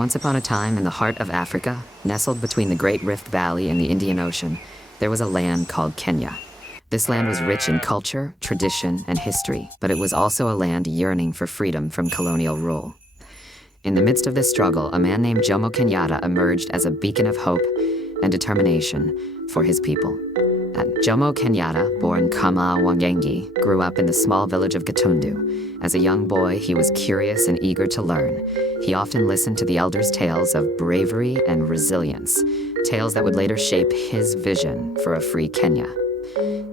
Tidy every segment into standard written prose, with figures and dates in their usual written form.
Once upon a time, in the heart of Africa, nestled between the Great Rift Valley and the Indian Ocean, there was a land called Kenya. This land was rich in culture, tradition, and history, but it was also a land yearning for freedom from colonial rule. In the midst of this struggle, a man named Jomo Kenyatta emerged as a beacon of hope and determination for his people. Jomo Kenyatta, born Kama Wangengi, grew up in the small village of Gatundu. As a young boy, he was curious and eager to learn. He often listened to the elders' tales of bravery and resilience, tales that would later shape his vision for a free Kenya.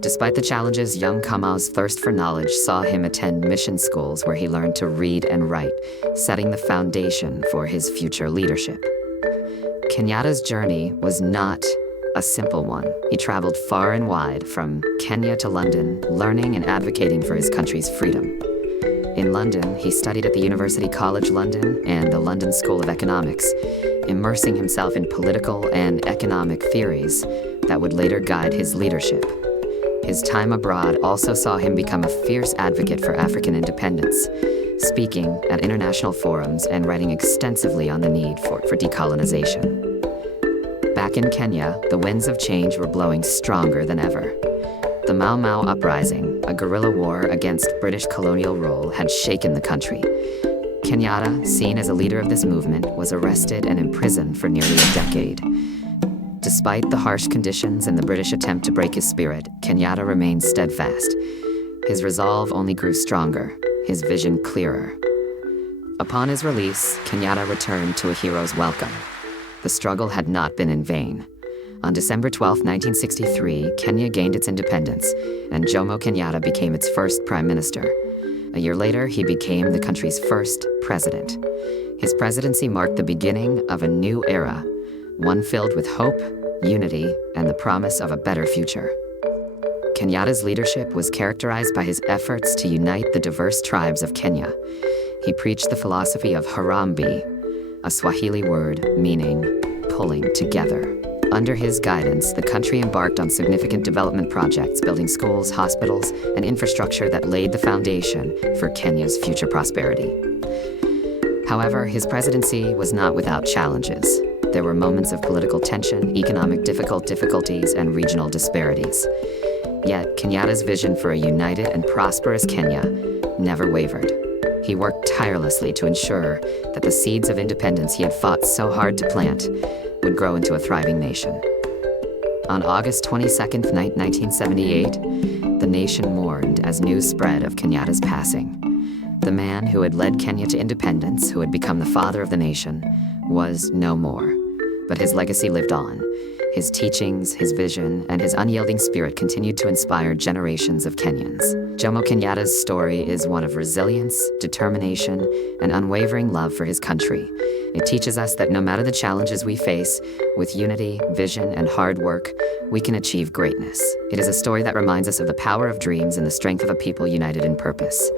Despite the challenges, young Kama's thirst for knowledge saw him attend mission schools where he learned to read and write, setting the foundation for his future leadership. Kenyatta's journey was not a simple one. He traveled far and wide, from Kenya to London, learning and advocating for his country's freedom. In London, he studied at the University College London and the London School of Economics, immersing himself in political and economic theories that would later guide his leadership. His time abroad also saw him become a fierce advocate for African independence, speaking at international forums and writing extensively on the need for decolonization. Back in Kenya, the winds of change were blowing stronger than ever. The Mau Mau uprising, a guerrilla war against British colonial rule, had shaken the country. Kenyatta, seen as a leader of this movement, was arrested and imprisoned for nearly a decade. Despite the harsh conditions and the British attempt to break his spirit, Kenyatta remained steadfast. His resolve only grew stronger, his vision clearer. Upon his release, Kenyatta returned to a hero's welcome. The struggle had not been in vain. On December 12, 1963, Kenya gained its independence, and Jomo Kenyatta became its first prime minister. A year later, he became the country's first president. His presidency marked the beginning of a new era, one filled with hope, unity, and the promise of a better future. Kenyatta's leadership was characterized by his efforts to unite the diverse tribes of Kenya. He preached the philosophy of Harambee, a Swahili word meaning pulling together. Under his guidance, the country embarked on significant development projects, building schools, hospitals, and infrastructure that laid the foundation for Kenya's future prosperity. However, his presidency was not without challenges. There were moments of political tension, economic difficulties, and regional disparities. Yet, Kenyatta's vision for a united and prosperous Kenya never wavered. He worked tirelessly to ensure that the seeds of independence he had fought so hard to plant would grow into a thriving nation. On August 22, 1978, the nation mourned as news spread of Kenyatta's passing. The man who had led Kenya to independence, who had become the father of the nation, was no more. But his legacy lived on. His teachings, his vision, and his unyielding spirit continued to inspire generations of Kenyans. Jomo Kenyatta's story is one of resilience, determination, and unwavering love for his country. It teaches us that no matter the challenges we face, with unity, vision, and hard work, we can achieve greatness. It is a story that reminds us of the power of dreams and the strength of a people united in purpose.